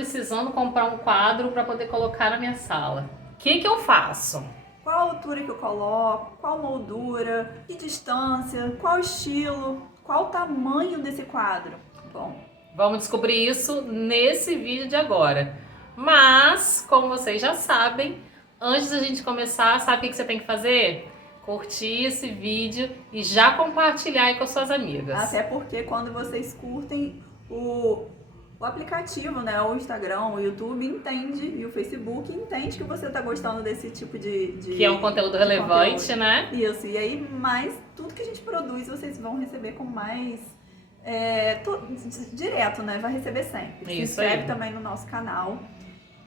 precisando comprar um quadro para poder colocar na minha sala. O que eu faço? Qual a altura que eu coloco, qual moldura, que distância, qual estilo, qual o tamanho desse quadro? Bom, vamos descobrir isso nesse vídeo de agora. Mas, como vocês já sabem, antes da gente começar, sabe o que você tem que fazer? Curtir esse vídeo e já compartilhar aí com suas amigas. Até porque quando vocês curtem o aplicativo, né, o Instagram, o YouTube entende e o Facebook entende que você tá gostando desse tipo de que é um conteúdo relevante, conteúdo. Né? Isso, e aí mais tudo que a gente produz vocês vão receber com mais direto, né, vai receber sempre. Isso Se inscreve aí. também no nosso canal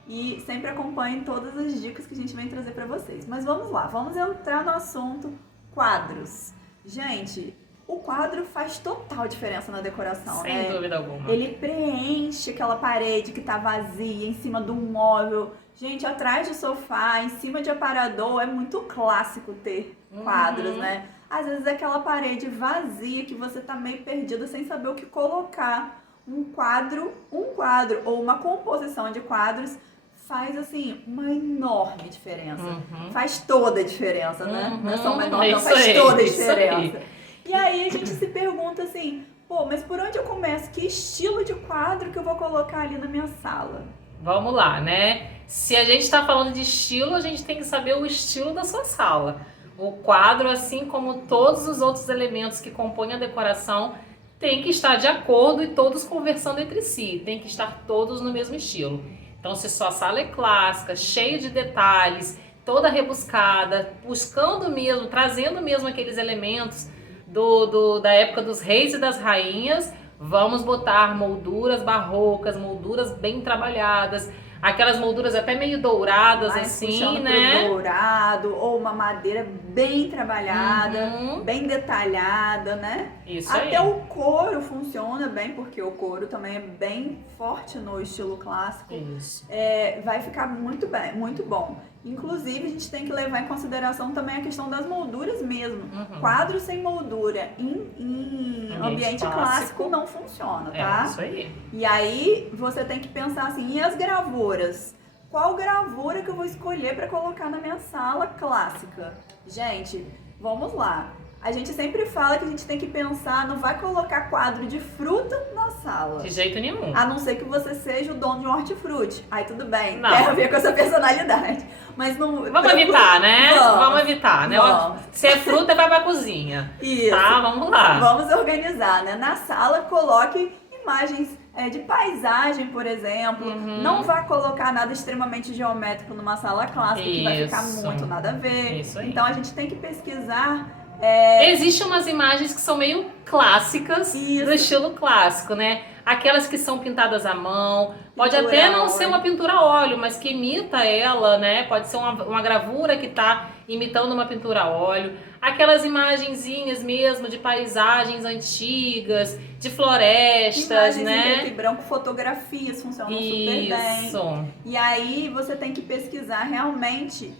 e sempre acompanhe todas as dicas que a gente vem trazer pra vocês. Mas vamos lá, vamos entrar no assunto quadros. Gente, o quadro faz total diferença na decoração, Sem dúvida alguma. Ele preenche aquela parede que tá vazia, em cima do móvel. Gente, atrás do sofá, em cima de aparador, é muito clássico ter quadros, né? Às vezes é aquela parede vazia que você tá meio perdida sem saber o que colocar. Um quadro ou uma composição de quadros faz, assim, uma enorme diferença. Faz toda a diferença, né? Não é só uma enorme, não, faz toda a diferença. E aí a gente se pergunta assim, pô, mas por onde eu começo? Que estilo de quadro que eu vou colocar ali na minha sala? Vamos lá, né? Se a gente está falando de estilo, a gente tem que saber o estilo da sua sala. O quadro, assim como todos os outros elementos que compõem a decoração, tem que estar de acordo e todos conversando entre si. Tem que estar todos no mesmo estilo. Então, se sua sala é clássica, cheia de detalhes, toda rebuscada, buscando mesmo, trazendo mesmo aqueles elementos da época dos reis e das rainhas, vamos botar molduras barrocas, molduras bem trabalhadas, aquelas molduras até meio douradas, assim, né? Pro dourado, ou uma madeira bem trabalhada, bem detalhada, né? Isso até aí. o couro funciona bem, porque o couro também é bem forte no estilo clássico. Isso. Vai ficar muito bem, muito bom. Inclusive, a gente tem que levar em consideração também a questão das molduras mesmo. Quadro sem moldura em ambiente clássico não funciona, tá? Isso aí. E aí, você tem que pensar assim, e as gravuras? Qual gravura que eu vou escolher para colocar na minha sala clássica? Gente, vamos lá. A gente sempre fala que a gente tem que pensar, não vai colocar quadro de fruta na sala. De jeito nenhum. A não ser que você seja o dono de um hortifruti. Aí tudo bem, não. Tem a ver com a sua personalidade. Mas não... Vamos evitar, né? Vamos evitar, né? Vamos. Se é fruta, vai pra cozinha. Isso. Tá, vamos lá. Vamos organizar, né? Na sala, coloque imagens de paisagem, por exemplo. Não vá colocar nada extremamente geométrico numa sala clássica, que vai ficar muito nada a ver. Isso aí. Então a gente tem que pesquisar... Existem umas imagens que são meio clássicas, do estilo clássico, né? Aquelas que são pintadas à mão, pode até não ser uma pintura a óleo, mas que imita ela, né? Pode ser uma gravura que tá imitando uma pintura a óleo. Aquelas imagenzinhas mesmo de paisagens antigas, de florestas, imagens né? em preto e branco, fotografias funcionam super bem. E aí você tem que pesquisar realmente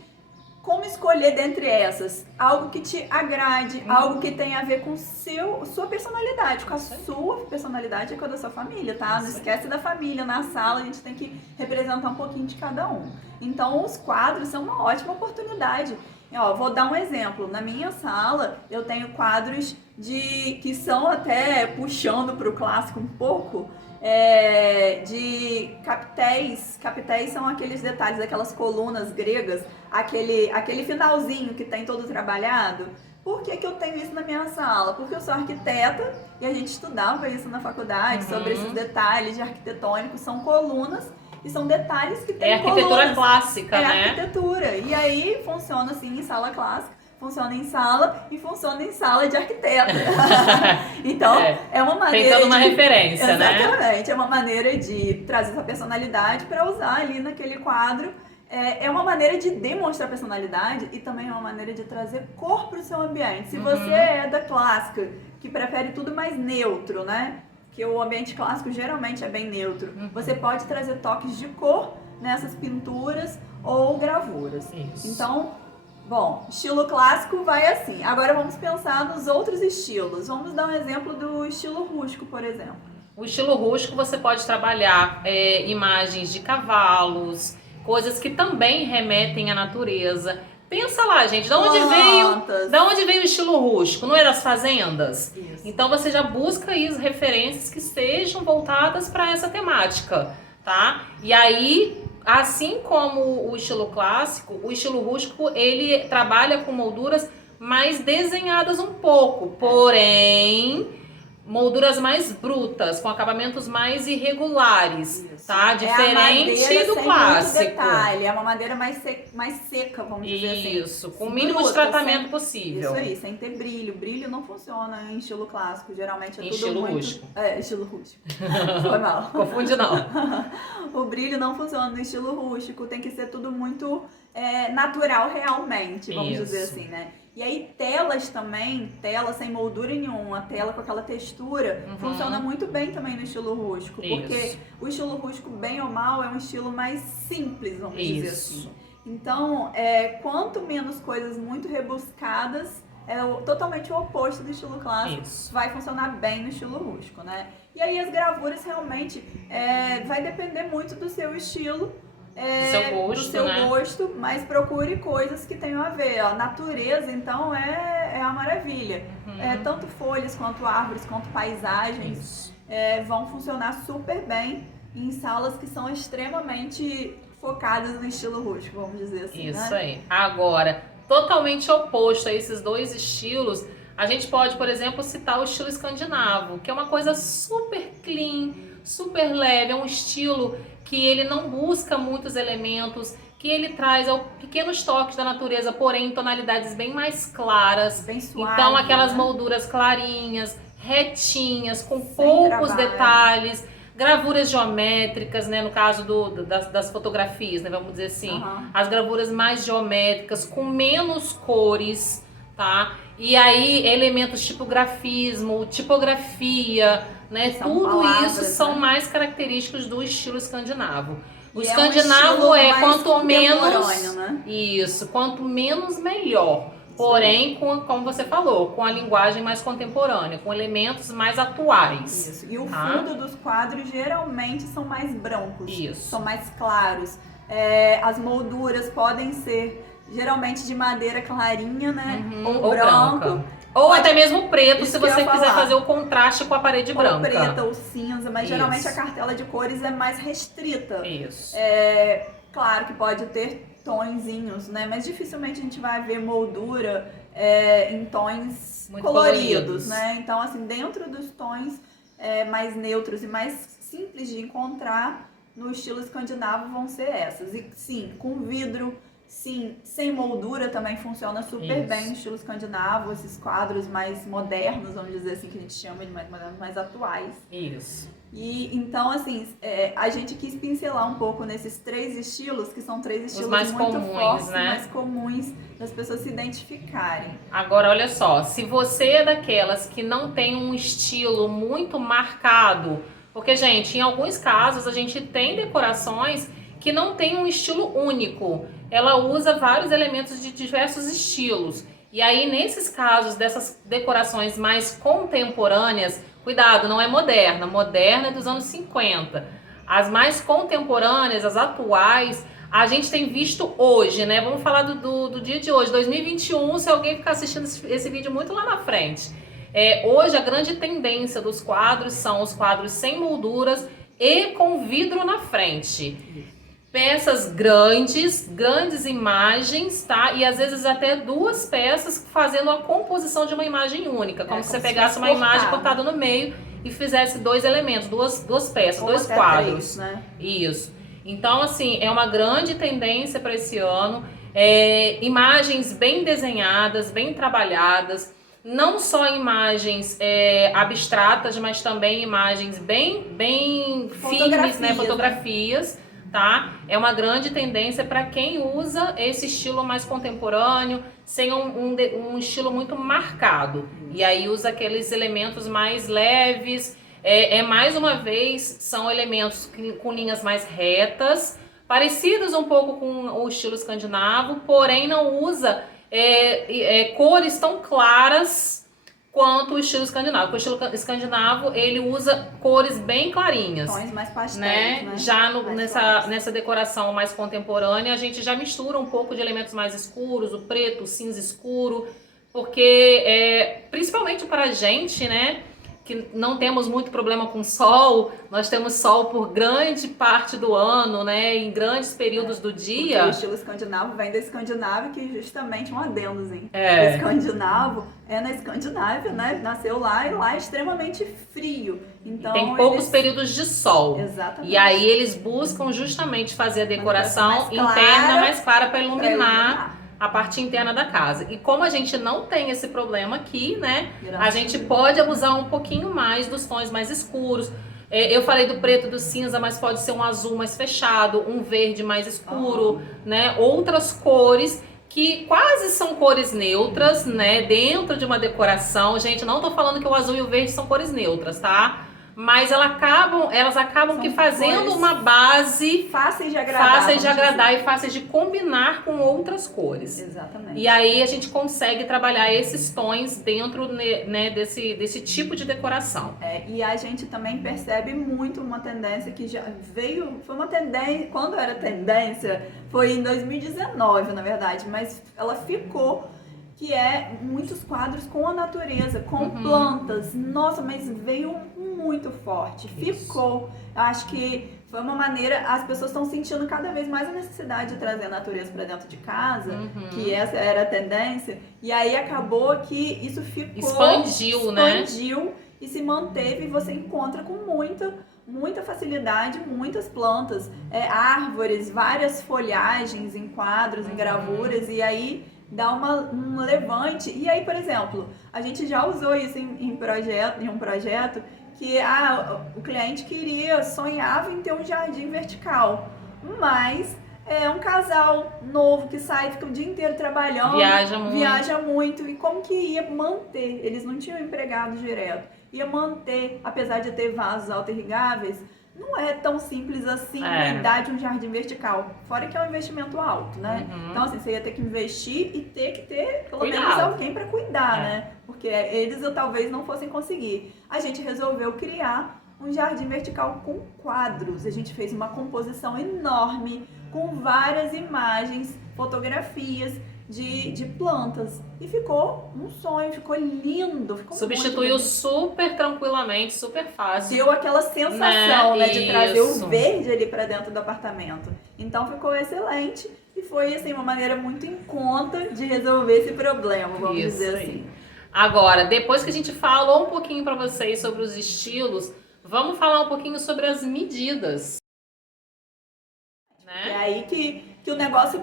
como escolher dentre essas algo que te agrade, algo que tenha a ver com sua personalidade, com a sua personalidade e com a da sua família, tá? Não esquece da família. Na sala a gente tem que representar um pouquinho de cada um. Então os quadros são uma ótima oportunidade. Vou dar um exemplo. Na minha sala eu tenho quadros que são até puxando para o clássico um pouco, de capitéis. Capitéis são aqueles detalhes, aquelas colunas gregas, aquele finalzinho que tem todo trabalhado. Por que eu tenho isso na minha sala? Porque eu sou arquiteta e a gente estudava isso na faculdade, sobre esses detalhes arquitetônicos. São colunas e são detalhes que tem arquitetura colunas. clássica, né? Arquitetura. E aí funciona assim em sala clássica, funciona em sala e funciona em sala de arquiteto. Então, é uma maneira. Tem toda uma referência, né? Exatamente, é uma maneira de trazer essa personalidade para usar ali naquele quadro. É uma maneira de demonstrar personalidade e também é uma maneira de trazer cor para o seu ambiente. Se você é da clássica, que prefere tudo mais neutro, né? Que o ambiente clássico geralmente é bem neutro. Você pode trazer toques de cor nessas pinturas ou gravuras. Isso. Então, bom, estilo clássico vai assim. Agora vamos pensar nos outros estilos. Vamos dar um exemplo do estilo rústico, por exemplo. O estilo rústico você pode trabalhar imagens de cavalos, coisas que também remetem à natureza. Pensa lá, gente, da onde veio o estilo rústico? Não é das fazendas? Isso. Então você já busca aí as referências que estejam voltadas para essa temática, tá? E aí, assim como o estilo clássico, o estilo rústico, ele trabalha com molduras mais desenhadas um pouco, porém molduras mais brutas, com acabamentos mais irregulares, Isso. tá? Diferente do clássico. Muito detalhe, é uma madeira mais seca, vamos dizer assim. Isso, com o mínimo de tratamento possível. Isso aí, sem ter brilho. Brilho não funciona em estilo clássico, geralmente é Em tudo estilo muito... rústico. Estilo rústico. Foi mal. Confunde não. O brilho não funciona no estilo rústico, tem que ser tudo muito natural realmente, vamos dizer assim, né? E aí telas também, tela sem moldura nenhuma, tela com aquela textura, funciona muito bem também no estilo rústico. Porque o estilo rústico, bem ou mal, é um estilo mais simples, vamos dizer assim. Então, quanto menos coisas muito rebuscadas, totalmente o oposto do estilo clássico, vai funcionar bem no estilo rústico, né? E aí as gravuras realmente vai depender muito do seu estilo, do seu gosto, mas procure coisas que tenham a ver. A natureza, então, é a maravilha. Tanto folhas, quanto árvores, quanto paisagens vão funcionar super bem em salas que são extremamente focadas no estilo rústico, vamos dizer assim. Isso, né? aí. Agora, totalmente oposto a esses dois estilos, a gente pode, por exemplo, citar o estilo escandinavo, que é uma coisa super clean, super leve, é um estilo que ele não busca muitos elementos, que ele traz pequenos toques da natureza, porém em tonalidades bem mais claras. Bem suave, então aquelas né? molduras clarinhas, retinhas, com poucos detalhes, gravuras geométricas, né, no caso das fotografias, né, vamos dizer assim, as gravuras mais geométricas, com menos cores, tá? E aí elementos tipo grafismo, tipografia, né, tudo isso são mais característicos do estilo escandinavo. O escandinavo quanto menos, né? Isso, quanto menos melhor. Porém, como você falou, com a linguagem mais contemporânea, com elementos mais atuais. Isso. E o fundo dos quadros geralmente são mais brancos, são mais claros. As molduras podem ser geralmente de madeira clarinha, né? Ou branca. Ou até mesmo preto, se você quiser fazer o contraste com a parede branca. Ou preta ou cinza, mas geralmente a cartela de cores é mais restrita. Isso. Claro que pode ter tonzinhos, né? Mas dificilmente a gente vai ver moldura em tons muito coloridos, né? Então, assim, dentro dos tons mais neutros e mais simples de encontrar no estilo escandinavo vão ser essas. E sim, com vidro, sim, sem moldura também funciona super bem no estilo escandinavo, esses quadros mais modernos, vamos dizer assim, que a gente chama de mais modernos, mais atuais. Isso. E então, assim, a gente quis pincelar um pouco nesses três estilos, que são três estilos mais muito comuns, fortes, né? mais comuns das pessoas se identificarem. Agora, olha só, se você é daquelas que não tem um estilo muito marcado, porque, gente, em alguns casos a gente tem decorações que não tem um estilo único. Ela usa vários elementos de diversos estilos. E aí, nesses casos dessas decorações mais contemporâneas, cuidado, não é moderna. Moderna é dos anos 50. As mais contemporâneas, as atuais, a gente tem visto hoje, né? Vamos falar do dia de hoje, 2021, se alguém ficar assistindo esse vídeo muito lá na frente. Hoje, a grande tendência dos quadros são os quadros sem molduras e com vidro na frente. Peças grandes imagens, tá? E às vezes até duas peças fazendo a composição de uma imagem única. Como se você pegasse uma imagem cortada no meio e fizesse dois elementos, duas peças, ou dois quadros. Três, né? Isso. Então, assim, é uma grande tendência para esse ano. Imagens bem desenhadas, bem trabalhadas. Não só imagens abstratas, mas também imagens bem firmes, né? Fotografias. Tá? É uma grande tendência para quem usa esse estilo mais contemporâneo, sem um estilo muito marcado. E aí usa aqueles elementos mais leves. Mais uma vez, são elementos com linhas mais retas, parecidos um pouco com o estilo escandinavo, porém não usa cores tão claras quanto o estilo escandinavo. O estilo escandinavo, ele usa cores bem clarinhas. Tons mais pastéis, né? Já nessa decoração mais contemporânea, a gente já mistura um pouco de elementos mais escuros, o preto, o cinza escuro, porque principalmente para a gente, né, que não temos muito problema com sol, nós temos sol por grande parte do ano, né, em grandes períodos do dia. Porque o estilo escandinavo vem da Escandinávia, que justamente um adendozinho. É. O escandinavo é na Escandinávia, né, nasceu lá e lá é extremamente frio. Então, tem poucos períodos de sol. Exatamente. E aí eles buscam justamente fazer a decoração interna mais clara para iluminar a parte interna da casa. E como a gente não tem esse problema aqui, né? A gente pode abusar um pouquinho mais dos tons mais escuros. Eu falei do preto e do cinza, mas pode ser um azul mais fechado, um verde mais escuro, né? Outras cores que quase são cores neutras, né? Dentro de uma decoração. Gente, não tô falando que o azul e o verde são cores neutras, tá? Mas elas acabam que fazendo uma base fáceis de agradar e fáceis de combinar com outras cores. Exatamente. E aí a gente consegue trabalhar esses tons dentro, né, desse tipo de decoração. E a gente também percebe muito uma tendência que já veio, foi uma tendência, quando era tendência, foi em 2019, na verdade, mas ela ficou, que é muitos quadros com a natureza, com plantas. Nossa, mas veio muito forte, ficou. Eu acho que foi uma maneira, as pessoas estão sentindo cada vez mais a necessidade de trazer a natureza para dentro de casa, que essa era a tendência, e aí acabou que isso ficou, expandiu e se manteve, e você encontra com muita facilidade, muitas plantas, árvores, várias folhagens em quadros, em gravuras, e aí dá um levante. E aí, por exemplo, a gente já usou isso em um projeto que o cliente sonhava em ter um jardim vertical, mas é um casal novo que sai, fica o dia inteiro trabalhando, viaja muito, e como que ia manter? Eles não tinham empregado direto, ia manter, apesar de ter vasos auto-irrigáveis, não é tão simples assim cuidar de um jardim vertical, fora que é um investimento alto, né? Então assim, você ia ter que investir e ter que ter pelo menos alguém para cuidar, né? Porque eles talvez não fossem conseguir. A gente resolveu criar um jardim vertical com quadros. A gente fez uma composição enorme com várias imagens, fotografias de plantas. E ficou um sonho, ficou lindo. Substituiu super tranquilamente, super fácil. Deu aquela sensação, né, de trazer o verde ali para dentro do apartamento. Então ficou excelente e foi assim, uma maneira muito em conta de resolver esse problema, vamos dizer assim. Agora, depois que a gente falou um pouquinho para vocês sobre os estilos, vamos falar um pouquinho sobre as medidas. Né? É aí que o negócio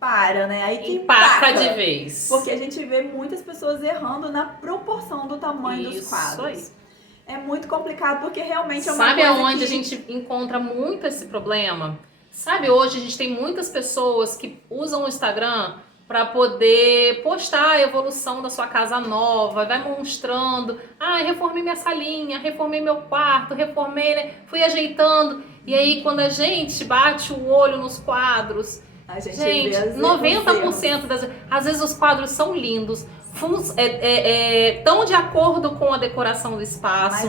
para, né? Aí que empaca de vez. Porque a gente vê muitas pessoas errando na proporção do tamanho dos quadros. É muito complicado porque realmente é uma coisa. Sabe aonde a gente encontra muito esse problema? Sabe, hoje a gente tem muitas pessoas que usam o Instagram para poder postar a evolução da sua casa nova, vai mostrando, reformei minha salinha, reformei meu quarto, reformei, né? Fui ajeitando. E aí quando a gente bate o olho nos quadros, gente, 90% às vezes os quadros são lindos, tão de acordo com a decoração do espaço,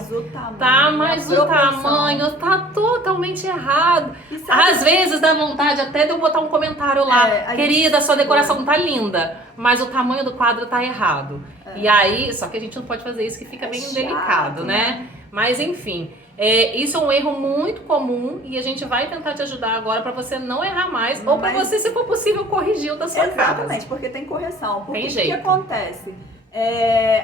mas o tamanho tá totalmente errado. Às vezes dá vontade até de eu botar um comentário lá, querida, sua decoração tá linda, mas o tamanho do quadro tá errado. E aí, só que a gente não pode fazer isso, que fica bem delicado, né? Mas enfim, isso é um erro muito comum e a gente vai tentar te ajudar agora para você não errar mais, ou para você, se for possível, corrigir o da sua casa. Exatamente, porque tem correção. Porque tem jeito. O que acontece?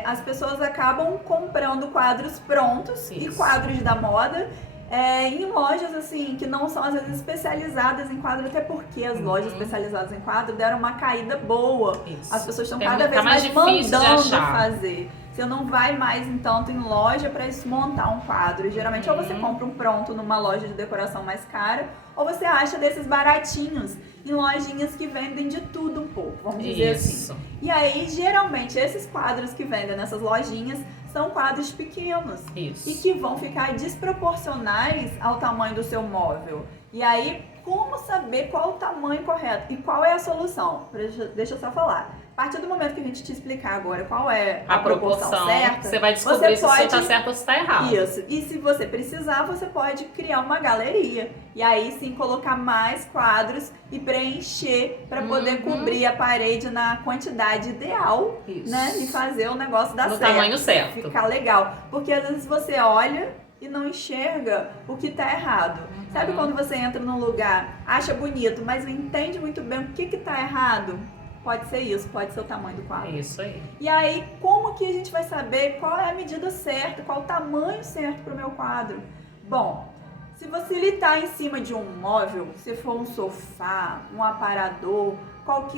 As pessoas acabam comprando quadros prontos e quadros da moda em lojas assim que não são às vezes especializadas em quadro, até porque as lojas especializadas em quadro deram uma caída boa. As pessoas estão cada vez mais mandando fazer. Você não vai mais, tanto em loja para montar um quadro. Geralmente, ou você compra um pronto numa loja de decoração mais cara, ou você acha desses baratinhos em lojinhas que vendem de tudo um pouco, vamos dizer assim. E aí, geralmente, esses quadros que vendem nessas lojinhas são quadros pequenos e que vão ficar desproporcionais ao tamanho do seu móvel. E aí, como saber qual o tamanho correto e qual é a solução? Deixa eu só falar. A partir do momento que a gente te explicar agora qual é A proporção certa, você vai descobrir se pode... você tá certo ou se tá errado. Isso. E se você precisar, você pode criar uma galeria. E aí sim colocar mais quadros e preencher para poder cobrir a parede na quantidade ideal, Isso. né? E fazer o negócio dar No certo. tamanho certo. Ficar legal. Porque às vezes você olha e não enxerga o que tá errado. Sabe quando você entra num lugar, acha bonito, mas não entende muito bem o que tá errado? Pode ser isso, pode ser o tamanho do quadro. Isso aí. E aí, como que a gente vai saber qual é a medida certa, qual o tamanho certo para o meu quadro? Bom, se você ele tá em cima de um móvel, se for um sofá, um aparador,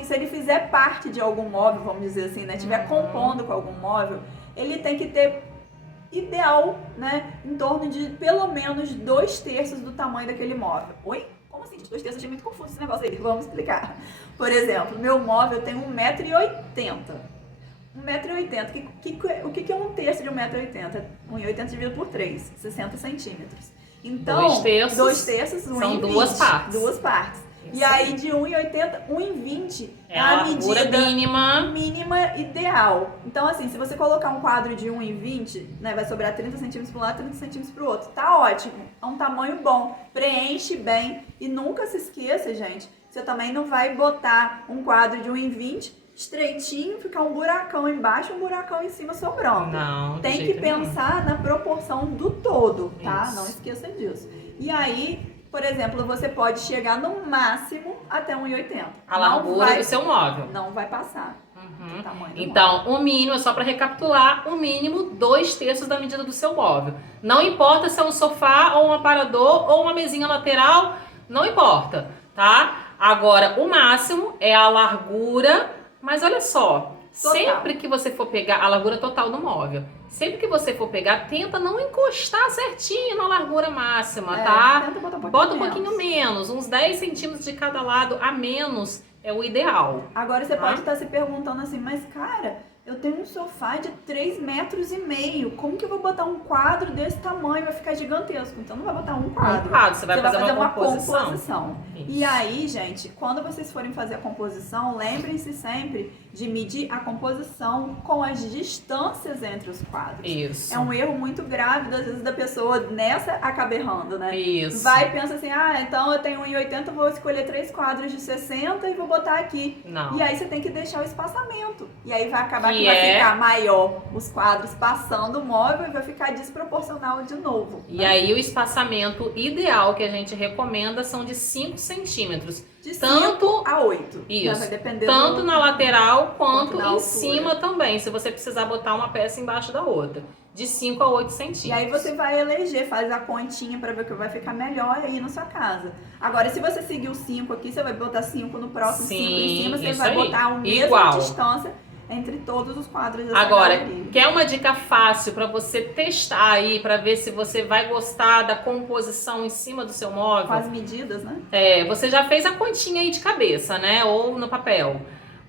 se ele fizer parte de algum móvel, vamos dizer assim, né? Estiver compondo com algum móvel, ele tem que ter ideal, né? Em torno de pelo menos 2/3 do tamanho daquele móvel. Oi? Como assim? 2/3? Achei muito confuso esse negócio aí. Vamos explicar. Por exemplo, meu móvel tem 1,80 m. 1,80 m. O que é 1/3 de 1,80 m? 1,80 m dividido por 3, 60 centímetros. Então, 2/3 são duas partes. Duas partes. E aí, de 1,80 m, 1,20 m é a medida mínima ideal. Então, assim, se você colocar um quadro de 1,20 m, né, vai sobrar 30 centímetros para um lado, 30 centímetros para o outro. Tá ótimo. É um tamanho bom. Preenche bem. E nunca se esqueça, gente, você também não vai botar um quadro de 1,20 m estreitinho, ficar um buracão embaixo e um buracão em cima sobrando. Não, tem que pensar na proporção do todo, tá? Isso. Não esqueça disso. E aí, por exemplo, você pode chegar no máximo até 1,80 m. A largura do seu móvel. Não vai passar. O tamanho do então, móvel. o mínimo, só para recapitular, o mínimo 2/3 da medida do seu móvel. Não importa se é um sofá, ou um aparador, ou uma mesinha lateral, não importa, tá? Agora, o máximo é a largura, mas olha só, sempre que você for pegar a largura total do móvel, sempre que você for pegar, tenta não encostar certinho na largura máxima, tá? Tenta botar Bota um pouquinho menos, uns 10 centímetros de cada lado a menos é o ideal. Agora você pode estar se perguntando assim, mas cara, eu tenho um sofá de 3,5 metros, como que eu vou botar um quadro desse tamanho? Vai ficar gigantesco. Então não vai botar um quadro. Você vai fazer uma composição. E aí, gente, quando vocês forem fazer a composição, lembrem-se sempre de medir a composição com as distâncias entre os quadros. Isso. É um erro muito grave, às vezes, da pessoa nessa acaba errando, né? Isso. Vai e pensa assim, então eu tenho 1,80 m, vou escolher 3 quadros de 60 e vou botar aqui. Não. E aí você tem que deixar o espaçamento. E aí vai acabar que vai ficar maior os quadros passando o móvel e vai ficar desproporcional de novo. E aí o espaçamento ideal que a gente recomenda são de 5 centímetros. De 5 a 8. Isso. Vai depender tanto na lateral quanto na em altura. cima também, se você precisar botar uma peça embaixo da outra. De 5 a 8 centímetros. E aí você vai eleger, faz a continha para ver o que vai ficar melhor aí na sua casa. Agora, se você seguir o 5 aqui, você vai botar 5 no próximo, 5 em cima, você vai botar a mesma distância entre todos os quadros dessa galeria. Quer uma dica fácil para você testar aí, para ver se você vai gostar da composição em cima do seu móvel? Com as medidas, né? Você já fez a continha aí de cabeça, né? Ou no papel.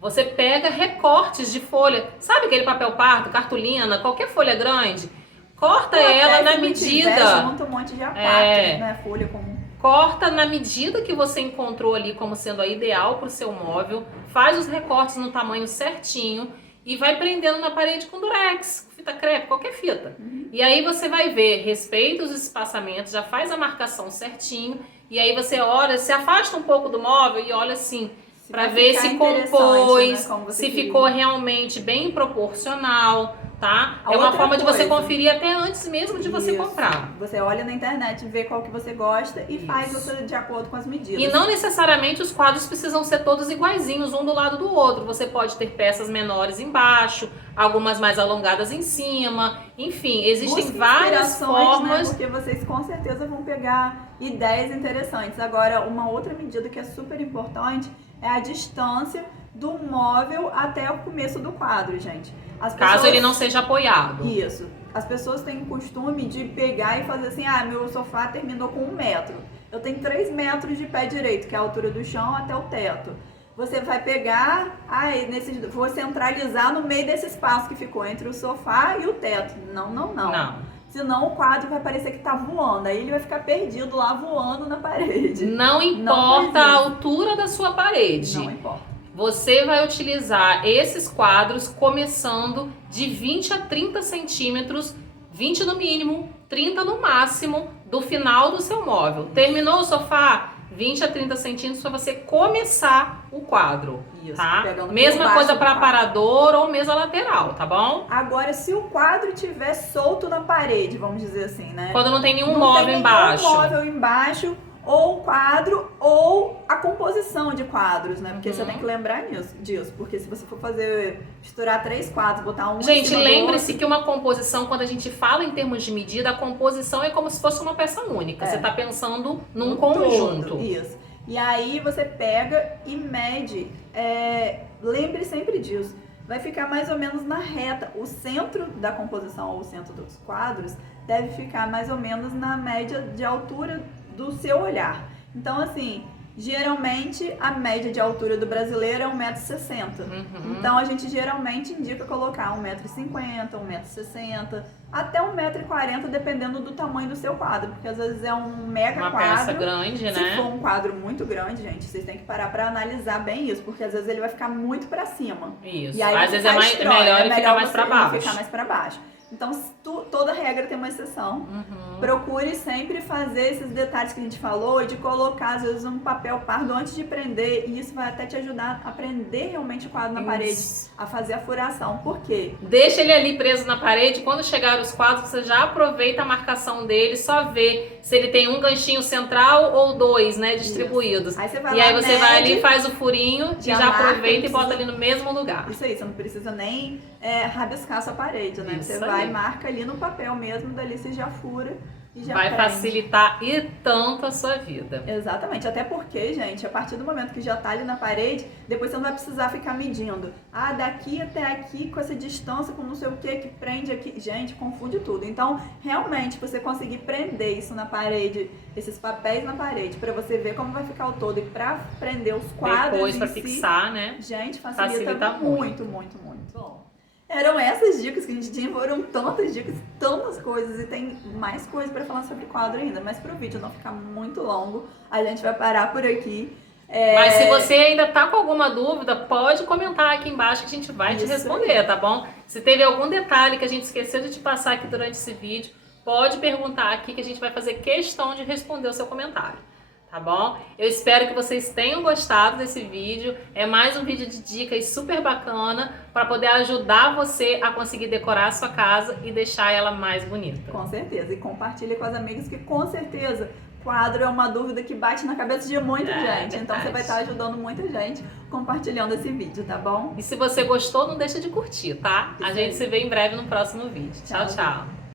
Você pega recortes de folha. Sabe aquele papel pardo, cartolina, qualquer folha grande? Corta ela na medida. Junta um monte de A4, né? Folha comum. Corta na medida que você encontrou ali como sendo a ideal para o seu móvel, faz os recortes no tamanho certinho e vai prendendo na parede com durex, fita crepe, qualquer fita. E aí você vai ver, respeita os espaçamentos, já faz a marcação certinho e aí você olha, se afasta um pouco do móvel e olha assim, para ver se compôs, né, se ficou realmente bem proporcional. Tá? É uma forma de você conferir até antes mesmo de você comprar. Você olha na internet, vê qual que você gosta e faz de acordo com as medidas. E não necessariamente os quadros precisam ser todos iguaizinhos, um do lado do outro. Você pode ter peças menores embaixo, algumas mais alongadas em cima. Enfim, existem várias formas. Né? Porque vocês com certeza vão pegar ideias interessantes. Agora, uma outra medida que é super importante é a distância do móvel até o começo do quadro, gente. Caso ele não seja apoiado. Isso. As pessoas têm o costume de pegar e fazer assim, meu sofá terminou com 1 metro. Eu tenho 3 metros de pé direito, que é a altura do chão até o teto. Você vai pegar, vou centralizar no meio desse espaço que ficou entre o sofá e o teto. Não. Senão o quadro vai parecer que tá voando. Aí ele vai ficar perdido lá voando na parede. Não importa a altura da sua parede. Não importa. você vai utilizar esses quadros começando de 20 a 30 centímetros, 20 no mínimo, 30 no máximo, do final do seu móvel. Terminou o sofá? 20 a 30 centímetros para você começar o quadro, Isso, tá? pegando Mesma por coisa baixo do para quadro. aparador ou mesa lateral, tá bom? Agora, se o quadro estiver solto na parede, vamos dizer assim, né? Quando não tem nenhum Não móvel tem embaixo. nenhum móvel embaixo, ou o quadro, ou a composição de quadros, né? Porque você tem que lembrar disso. Porque se você for misturar 3 quadros, botar um em Gente, cima do lembre-se outro, que uma composição, quando a gente fala em termos de medida, a composição é como se fosse uma peça única. Você tá pensando num no conjunto. todo, isso. E aí você pega e mede. Lembre sempre disso. Vai ficar mais ou menos na reta. O centro da composição, ou o centro dos quadros, deve ficar mais ou menos na média de altura do seu olhar. Então, assim, geralmente a média de altura do brasileiro é 1,60 m. Então, a gente geralmente indica colocar 1,50 m, 1,60 m, até 1,40 m, dependendo do tamanho do seu quadro. Porque às vezes é um mega Uma quadro. peça grande, né? Se for um quadro muito grande, gente, vocês têm que parar pra analizar bem isso, porque às vezes ele vai ficar muito pra cima. Isso. E aí Às vezes é melhor ele ficar mais pra baixo. Ficar mais pra baixo. Então, toda regra tem uma exceção. Procure sempre fazer esses detalhes que a gente falou e de colocar, às vezes, um papel pardo antes de prender. E isso vai até te ajudar a prender realmente o quadro na parede, a fazer a furação. Por quê? Deixa ele ali preso na parede. Quando chegar os quadros, você já aproveita a marcação dele, só vê se ele tem um ganchinho central ou 2, né, distribuídos. Aí você vai E lá, aí você vai ali, mede, faz o furinho e já marca, aproveita e não bota precisa- ali no mesmo lugar. Isso aí, você não precisa nem rabiscar a sua parede, né? Isso Você aí. vai e marca ali no papel mesmo, dali você já fura e já Vai prende. facilitar e tanto a sua vida. Exatamente, até porque, gente, a partir do momento que já tá ali na parede, depois você não vai precisar ficar medindo. Ah, daqui até aqui, com essa distância, com não sei o que prende aqui. Gente, confunde tudo. Então, realmente, você conseguir prender isso na parede, esses papéis na parede, pra você ver como vai ficar o todo e pra prender os quadros Depois em pra si, fixar, né? gente, facilita Facilita muito. Bom, eram essas dicas que a gente tinha, foram tantas dicas, tantas coisas, e tem mais coisas pra falar sobre quadro ainda, mas pro vídeo não ficar muito longo, a gente vai parar por aqui. Mas se você ainda tá com alguma dúvida, pode comentar aqui embaixo que a gente vai te Isso responder, aí. tá bom? Se teve algum detalhe que a gente esqueceu de te passar aqui durante esse vídeo, pode perguntar aqui que a gente vai fazer questão de responder o seu comentário. Tá bom? Eu espero que vocês tenham gostado desse vídeo. É mais um vídeo de dicas super bacana para poder ajudar você a conseguir decorar a sua casa e deixar ela mais bonita. Com certeza, e compartilha com as amigas que com certeza quadro é uma dúvida que bate na cabeça de muita gente. Então verdade. você vai estar ajudando muita gente compartilhando esse vídeo, tá bom? E se você gostou, não deixa de curtir, tá? A gente se vê em breve no próximo vídeo. Tchau, tchau.